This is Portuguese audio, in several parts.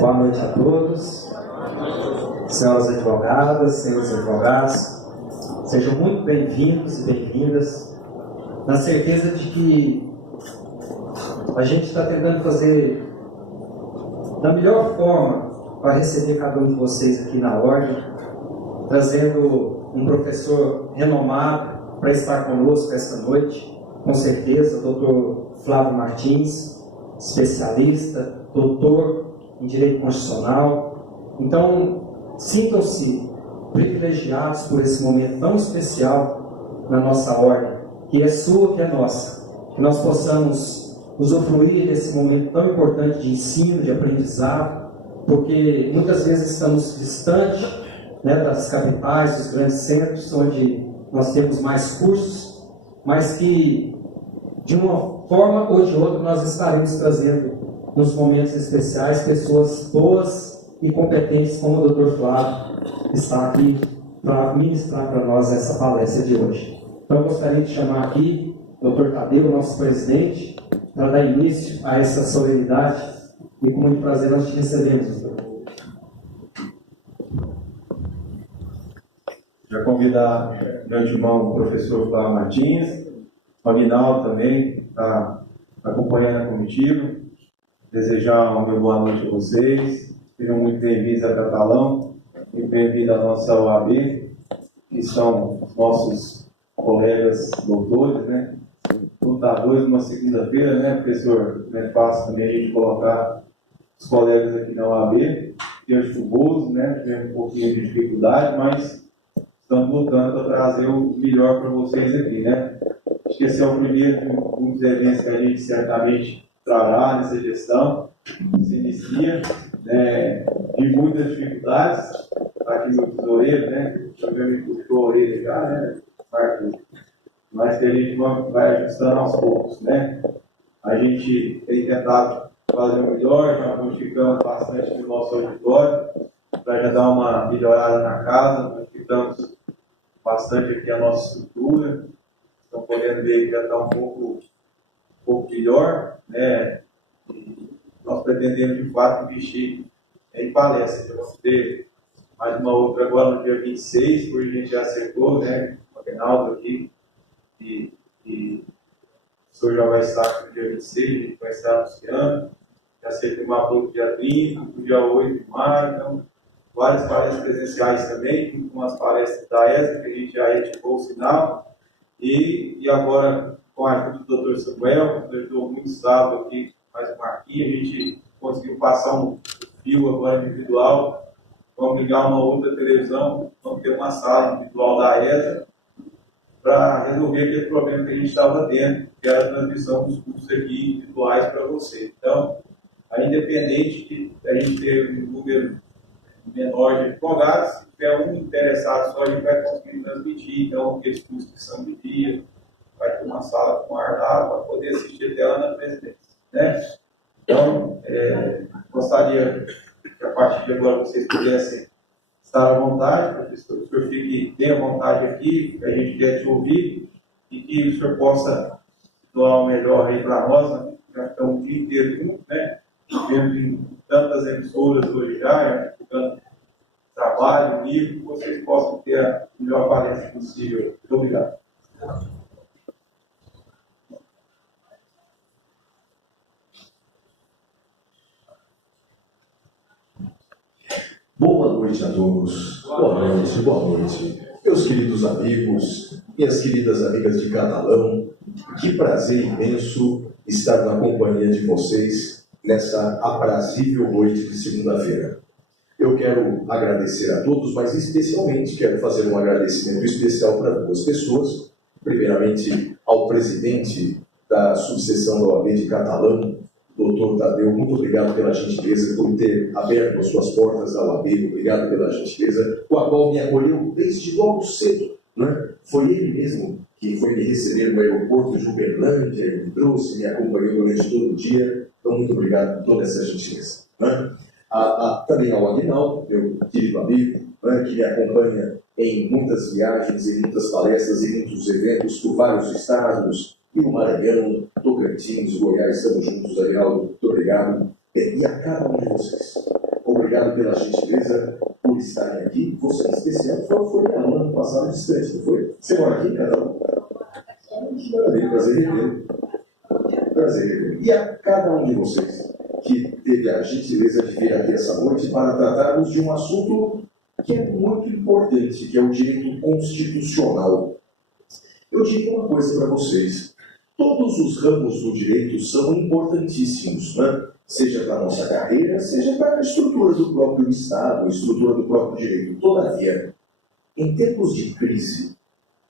Boa noite a todos, senhoras advogadas, senhores advogados, sejam muito bem-vindos e bem-vindas, na certeza de que a gente está tentando fazer da melhor forma para receber cada um de vocês aqui na ordem, trazendo um professor renomado para estar conosco esta noite, com certeza, o Dr. Flávio Martins, especialista, doutor em Direito Constitucional. Então, sintam-se privilegiados por esse momento tão especial na nossa ordem, que é sua, que é nossa, que nós possamos usufruir desse momento tão importante de ensino, de aprendizado, porque muitas vezes estamos distantes, né, das capitais, dos grandes centros, onde nós temos mais cursos, mas que, de uma forma ou de outra, nós estaremos trazendo, nos momentos especiais, pessoas boas e competentes, como o Dr. Flávio está aqui para ministrar para nós essa palestra de hoje. Então, eu gostaria de chamar aqui o Dr. Tadeu, nosso presidente, para dar início a essa solenidade, e com muito prazer nós te recebemos, doutor. Já convidar de antemão o professor Flávio Martins, o Aguinaldo também está acompanhando a comitiva. Desejar uma boa noite a vocês. Sejam muito bem-vindos a Catalão, muito bem-vindos à nossa OAB, que são os nossos colegas doutores, né? Lutadores numa segunda-feira, né, professor? Não é fácil também a gente colocar os colegas aqui na OAB, perturbosos, né? Tivemos um pouquinho de dificuldade, mas estamos lutando para trazer o melhor para vocês aqui, né? Acho que esse é o primeiro de um dos eventos que a gente certamente trará nessa gestão. Se inicia, né, de muitas dificuldades. Está aqui no tesoureiro, né? Também me puxou a orelha já, né, Marcos? Mas que a gente vai ajustando aos poucos, né? A gente tem tentado fazer o melhor, já modificamos bastante no nosso auditório, para já dar uma melhorada na casa, modificamos bastante aqui a nossa estrutura. Estão podendo ver que já está um pouco melhor, né? E nós pretendemos de fato investir em palestras. Vamos ter mais uma outra agora no dia 26, porque a gente já acertou, né? O Reinaldo aqui, e o senhor já vai estar no dia 26, a gente vai estar anunciando. Já acertou uma para o dia 30, para o dia 8 de maio, então várias palestras presenciais também, com as palestras da ESA, que a gente já editou o sinal. E agora, com a ajuda do Dr. Samuel, que ajudou muito sábado aqui, mais um Marquinhos, a gente conseguiu passar um fio agora individual. Vamos ligar uma outra televisão, vamos ter uma sala individual da ESA para resolver aquele problema que a gente estava tendo, que era a transmissão dos cursos aqui individuais para você. Então, independente de a gente ter um número menor de advogados, se tiver um interessado só, a gente vai conseguir transmitir. Então, aqueles cursos que são de dia, vai ter uma sala com ar lá para poder assistir até lá na presidência, né? Então, gostaria que a partir de agora vocês pudessem estar à vontade, professor. O senhor fique bem à vontade aqui, a gente quer te ouvir, e que o senhor possa doar o melhor aí para nós, né? Já estamos o dia inteiro juntos, né? Vendo em tantas emissoras hoje já divulgando trabalho, livro, que vocês possam ter a melhor palestra possível. Muito obrigado. Boa noite a todos. Boa noite, boa noite. Meus queridos amigos, minhas queridas amigas de Catalão, que prazer imenso estar na companhia de vocês nessa aprazível noite de segunda-feira. Eu quero agradecer a todos, mas especialmente quero fazer um agradecimento especial para duas pessoas. Primeiramente, ao presidente da subseção da OAB de Catalão, Dr. Tadeu, muito obrigado pela gentileza, por ter aberto as suas portas à OAB, obrigado pela gentileza, com a qual me acolheu desde logo cedo, né? Foi ele mesmo que foi me receber no aeroporto de Uberlândia, me trouxe, me acompanhou durante todo o dia, então muito obrigado por toda essa gentileza, né? Também ao Aguinaldo, meu querido amigo, né, que me acompanha em muitas viagens, em muitas palestras, em muitos eventos por vários estados, e o Maranhão, Tocantins, Goiás, estamos juntos, Arialdo, muito obrigado. E a cada um de vocês, obrigado pela gentileza, por estarem aqui. Você em especial foi no ano passado distante, não foi? Você mora aqui, cada um? Maravilha, prazer revê-lo. Prazer revê-lo. E a cada um de vocês que teve a gentileza de vir aqui essa noite para tratarmos de um assunto que é muito importante, que é o direito constitucional. Eu digo uma coisa para vocês. Todos os ramos do direito são importantíssimos, né? Seja para a nossa carreira, seja para a estrutura do próprio Estado, a estrutura do próprio direito. Todavia, em tempos de crise,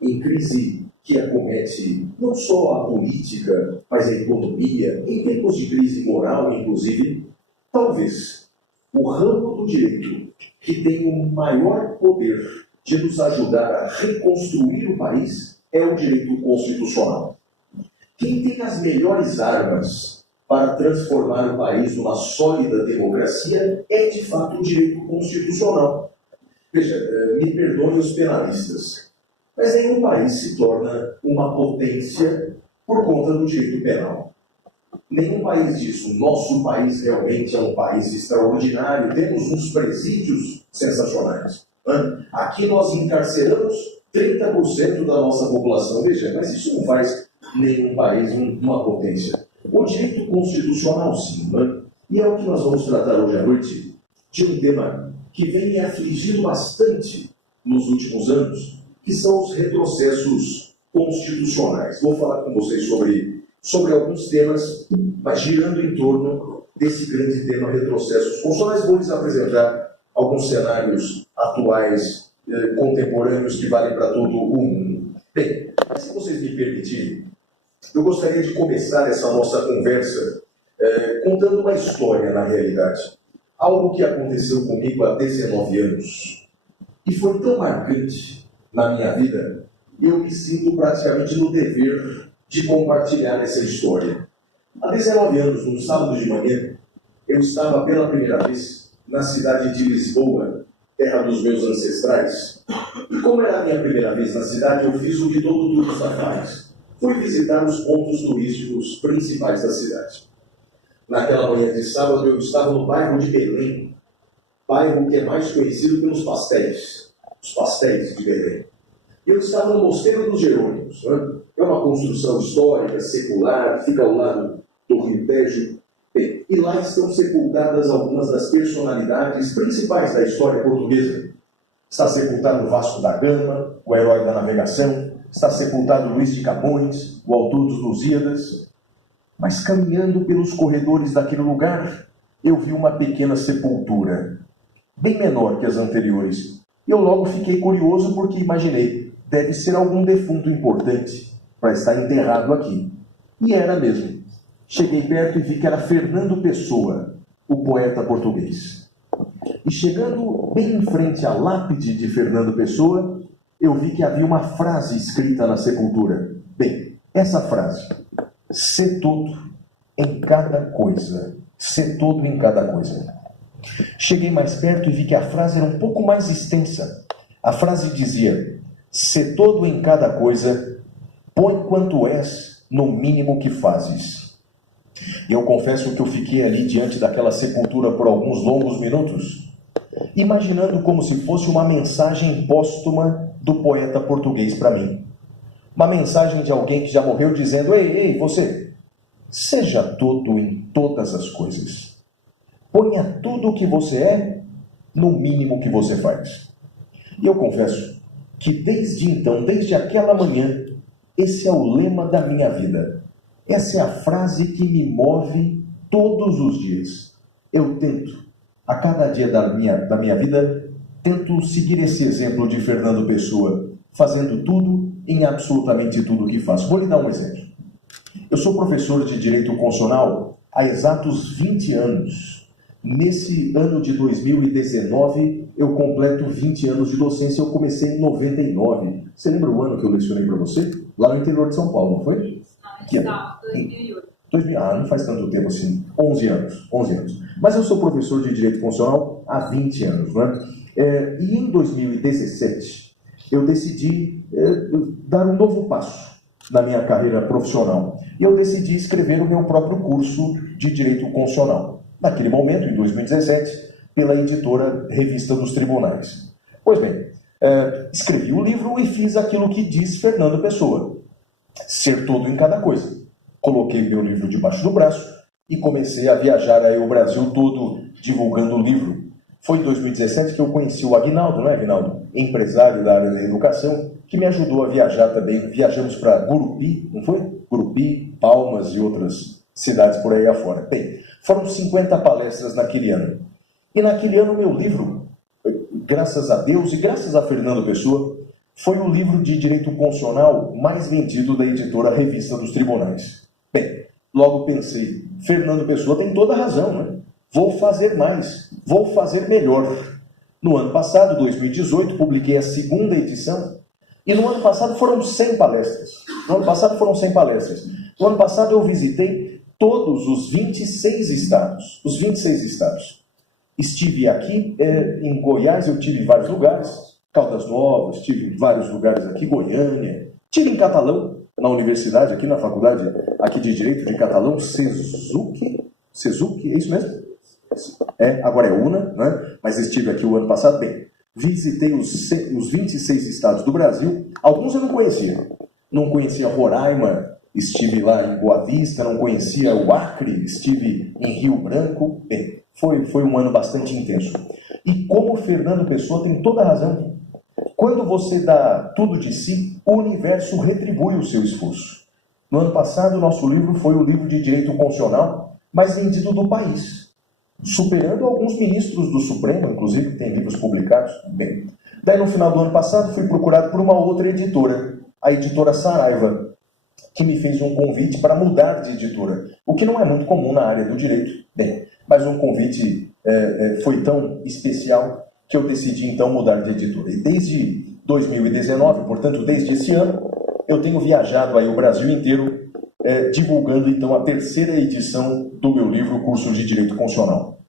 em crise que acomete não só a política, mas a economia, em tempos de crise moral, inclusive, talvez o ramo do direito que tem o maior poder de nos ajudar a reconstruir o país é o direito constitucional. Quem tem as melhores armas para transformar o país numa sólida democracia é, de fato, o direito constitucional. Veja, me perdoem os penalistas, mas nenhum país se torna uma potência por conta do direito penal. Nenhum país diz, o nosso país realmente é um país extraordinário, temos uns presídios sensacionais. Aqui nós encarceramos 30% da nossa população. Veja, mas isso não faz nenhum país uma potência. O direito constitucional, sim, né? E é o que nós vamos tratar hoje à noite, de um tema que vem me afligindo bastante nos últimos anos, que são os retrocessos constitucionais. Vou falar com vocês sobre alguns temas, mas girando em torno desse grande tema, retrocessos constitucionais. Vou lhes apresentar alguns cenários atuais, contemporâneos, que valem para todo o mundo. Bem, se vocês me permitirem, eu gostaria de começar essa nossa conversa contando uma história, na realidade. Algo que aconteceu comigo há 19 anos. E foi tão marcante na minha vida, eu me sinto praticamente no dever de compartilhar essa história. Há 19 anos, num sábado de manhã, eu estava pela primeira vez na cidade de Lisboa, terra dos meus ancestrais. E como era a minha primeira vez na cidade, eu fiz o que todo turista faz. Fui visitar os pontos turísticos principais da cidade. Naquela manhã de sábado, eu estava no bairro de Belém, bairro que é mais conhecido pelos pastéis, os pastéis de Belém. Eu estava no Mosteiro dos Jerônimos, né? É uma construção histórica, secular, fica ao lado do Rio Tejo. Bem, e lá estão sepultadas algumas das personalidades principais da história portuguesa. Está sepultado Vasco da Gama, o herói da navegação. Está sepultado Luís de Camões, o autor dos Lusíadas. Mas caminhando pelos corredores daquele lugar, eu vi uma pequena sepultura, bem menor que as anteriores. Eu logo fiquei curioso porque imaginei, deve ser algum defunto importante para estar enterrado aqui. E era mesmo. Cheguei perto e vi que era Fernando Pessoa, o poeta português. E chegando bem em frente à lápide de Fernando Pessoa, eu vi que havia uma frase escrita na sepultura. Bem, essa frase: "Sê todo em cada coisa, sê todo em cada coisa." Cheguei mais perto e vi que a frase era um pouco mais extensa. A frase dizia: "Sê todo em cada coisa, põe quanto és no mínimo que fazes." E eu confesso que eu fiquei ali diante daquela sepultura por alguns longos minutos, imaginando como se fosse uma mensagem póstuma do poeta português para mim. Uma mensagem de alguém que já morreu dizendo: Ei, você, seja todo em todas as coisas. Ponha tudo o que você é no mínimo que você faz. E eu confesso que desde então, desde aquela manhã, esse é o lema da minha vida. Essa é a frase que me move todos os dias. Eu tento, a cada dia da minha vida, tento seguir esse exemplo de Fernando Pessoa, fazendo tudo em absolutamente tudo o que faço. Vou lhe dar um exemplo. Eu sou professor de Direito Constitucional há exatos 20 anos. Nesse ano de 2019, eu completo 20 anos de docência. Eu comecei em 99. Você lembra o ano que eu lecionei para você? Lá no interior de São Paulo, não foi? Não, 2008. Não faz tanto tempo assim. 11 anos. Mas eu sou professor de Direito Constitucional há 20 anos, não é? E em 2017, eu decidi dar um novo passo na minha carreira profissional. E eu decidi escrever o meu próprio curso de Direito Constitucional. Naquele momento, em 2017, pela editora Revista dos Tribunais. Pois bem, escrevi o livro e fiz aquilo que diz Fernando Pessoa. Ser todo em cada coisa. Coloquei meu livro debaixo do braço e comecei a viajar aí o Brasil todo divulgando o livro. Foi em 2017 que eu conheci o Aguinaldo, não é, Aguinaldo? Empresário da área da educação, que me ajudou a viajar também. Viajamos para Gurupi, não foi? Gurupi, Palmas e outras cidades por aí afora. Bem, foram 50 palestras naquele ano. E naquele ano meu livro, graças a Deus e graças a Fernando Pessoa, foi o livro de direito constitucional mais vendido da editora Revista dos Tribunais. Bem, logo pensei, Fernando Pessoa tem toda a razão, né? Vou fazer mais, vou fazer melhor. No ano passado, 2018, publiquei a segunda edição, e no ano passado foram 100 palestras. No ano passado eu visitei todos os 26 estados. Os 26 estados. Estive aqui em Goiás, eu tive em vários lugares, Caldas Novas, estive em vários lugares aqui, Goiânia, estive em Catalão, na universidade, aqui na faculdade aqui de Direito de Catalão, Sezuc, é isso mesmo? Agora é UNA, né? Mas estive aqui o ano passado. Bem, visitei os 26 estados do Brasil, alguns eu não conhecia. Não conhecia Roraima, estive lá em Boa Vista, não conhecia o Acre, estive em Rio Branco. Bem, foi um ano bastante intenso. E como Fernando Pessoa tem toda a razão, quando você dá tudo de si, o universo retribui o seu esforço. No ano passado, o nosso livro foi o livro de direito constitucional mais vendido do país, superando alguns ministros do Supremo, inclusive, que têm livros publicados. Bem, daí no final do ano passado fui procurado por uma outra editora, a editora Saraiva, que me fez um convite para mudar de editora, o que não é muito comum na área do direito. Bem, mas um convite foi tão especial que eu decidi então mudar de editora. E desde 2019, portanto desde esse ano, eu tenho viajado aí o Brasil inteiro divulgando então a terceira edição do meu livro Curso de Direito Constitucional.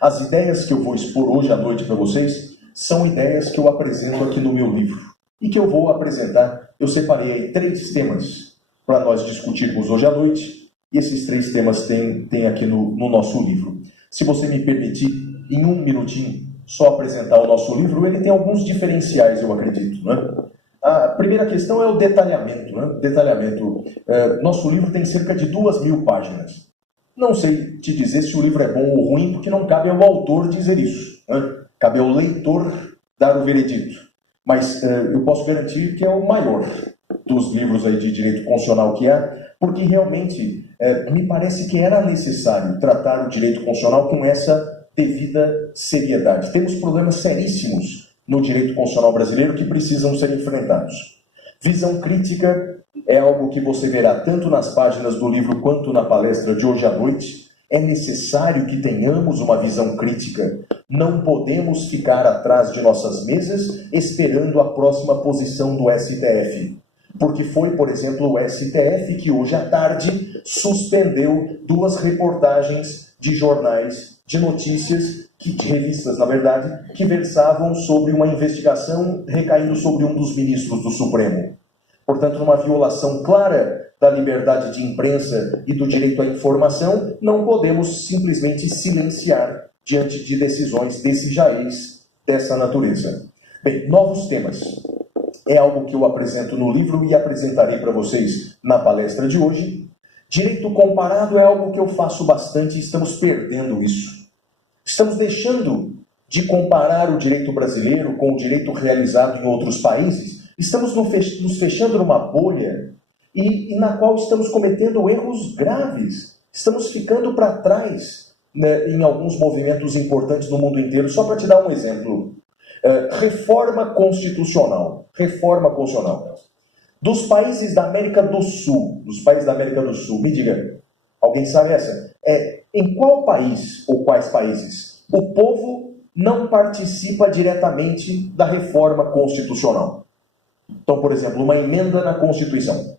As ideias que eu vou expor hoje à noite para vocês são ideias que eu apresento aqui no meu livro e que eu vou apresentar. Eu separei aí 3 temas para nós discutirmos hoje à noite, e esses 3 temas tem aqui no nosso livro. Se você me permitir, em um minutinho, só apresentar o nosso livro, ele tem alguns diferenciais, eu acredito, né? A primeira questão é o detalhamento, né? Detalhamento. Nosso livro tem cerca de 2.000 páginas. Não sei te dizer se o livro é bom ou ruim, porque não cabe ao autor dizer isso, né? Cabe ao leitor dar o veredito. Mas eu posso garantir que é o maior dos livros aí de direito constitucional que há, porque realmente me parece que era necessário tratar o direito constitucional com essa devida seriedade. Temos problemas seríssimos no direito constitucional brasileiro que precisam ser enfrentados. Visão crítica é algo que você verá tanto nas páginas do livro quanto na palestra de hoje à noite. É necessário que tenhamos uma visão crítica. Não podemos ficar atrás de nossas mesas esperando a próxima posição do STF. Porque foi, por exemplo, o STF que hoje à tarde suspendeu 2 reportagens de jornais, de notícias, de revistas, na verdade, que versavam sobre uma investigação recaindo sobre um dos ministros do Supremo. Portanto, numa violação clara da liberdade de imprensa e do direito à informação, não podemos simplesmente silenciar diante de decisões desse jaez, dessa natureza. Bem, novos temas. É algo que eu apresento no livro e apresentarei para vocês na palestra de hoje. Direito comparado é algo que eu faço bastante e estamos perdendo isso. Estamos deixando de comparar o direito brasileiro com o direito realizado em outros países. Estamos nos fechando numa bolha e na qual estamos cometendo erros graves. Estamos ficando para trás, né, em alguns movimentos importantes no mundo inteiro. Só para te dar um exemplo. Reforma constitucional. Reforma constitucional. Dos países da América do Sul, me diga, alguém sabe essa? Em qual país ou quais países o povo não participa diretamente da reforma constitucional? Então, por exemplo, uma emenda na Constituição.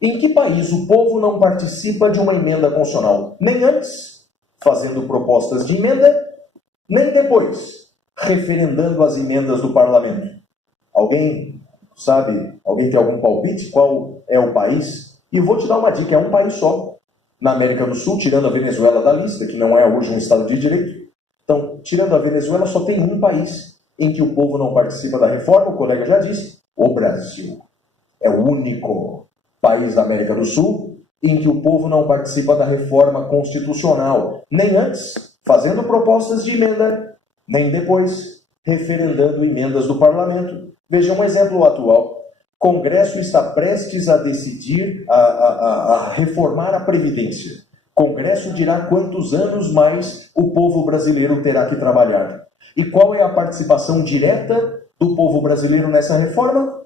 Em que país o povo não participa de uma emenda constitucional? Nem antes, fazendo propostas de emenda, nem depois, referendando as emendas do parlamento. Alguém sabe? Alguém tem algum palpite? Qual é o país? E eu vou te dar uma dica, é um país só. Na América do Sul, tirando a Venezuela da lista, que não é hoje um Estado de Direito. Então, tirando a Venezuela, só tem um país em que o povo não participa da reforma, o colega já disse, o Brasil. É o único país da América do Sul em que o povo não participa da reforma constitucional, nem antes, fazendo propostas de emenda, nem depois, referendando emendas do parlamento. Veja um exemplo atual. O Congresso está prestes a decidir, a reformar a Previdência. O Congresso dirá quantos anos mais o povo brasileiro terá que trabalhar. E qual é a participação direta do povo brasileiro nessa reforma?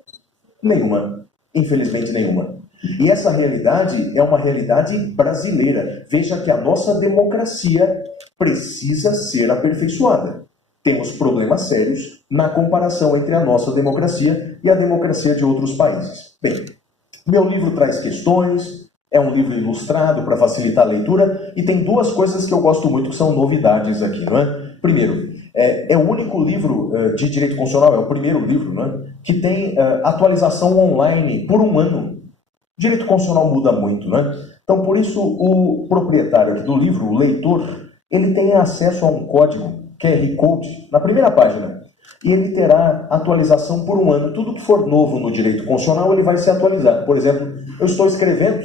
Nenhuma. Infelizmente, nenhuma. E essa realidade é uma realidade brasileira. Veja que a nossa democracia precisa ser aperfeiçoada. Temos problemas sérios na comparação entre a nossa democracia e a democracia de outros países. Bem, meu livro traz questões, é um livro ilustrado para facilitar a leitura, e tem duas coisas que eu gosto muito, que são novidades aqui, não é? Primeiro, é o único livro de direito constitucional, é o primeiro livro, não é? Que tem atualização online por um ano. O direito constitucional muda muito, não é? Então, por isso, o proprietário aqui do livro, o leitor, ele tem acesso a um código, QR Code, na primeira página, e ele terá atualização por um ano. Tudo que for novo no direito constitucional, ele vai se atualizar. Por exemplo, eu estou escrevendo,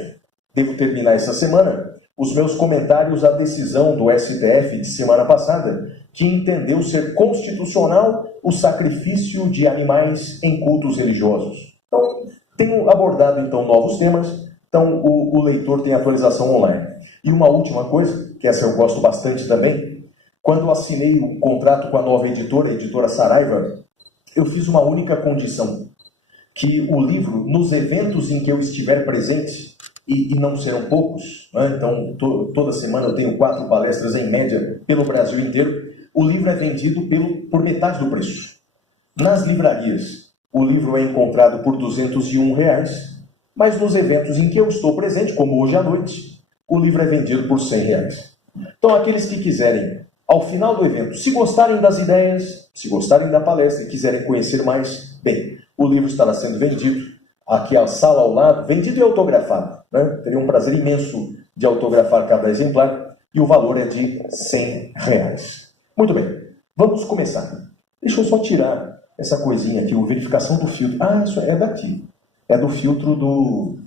devo terminar essa semana, os meus comentários à decisão do STF de semana passada, que entendeu ser constitucional o sacrifício de animais em cultos religiosos. Então, tenho abordado, então, novos temas. Então, o leitor tem atualização online. E uma última coisa, que essa eu gosto bastante também, quando eu assinei o contrato com a nova editora, a editora Saraiva, eu fiz uma única condição, que o livro, nos eventos em que eu estiver presente, e não serão poucos, né? Então toda semana eu tenho 4 palestras em média pelo Brasil inteiro, o livro é vendido por metade do preço. Nas livrarias, o livro é encontrado por R$201, mas nos eventos em que eu estou presente, como hoje à noite, o livro é vendido por R$100. Então aqueles que quiserem, ao final do evento, se gostarem das ideias, se gostarem da palestra e quiserem conhecer mais, bem, o livro estará sendo vendido aqui à sala ao lado, vendido e autografado, né? Teria um prazer imenso de autografar cada exemplar, e o valor é de R$100. Muito bem, vamos começar. Deixa eu só tirar essa coisinha aqui, a verificação do filtro. Ah, isso é daqui. É do filtro do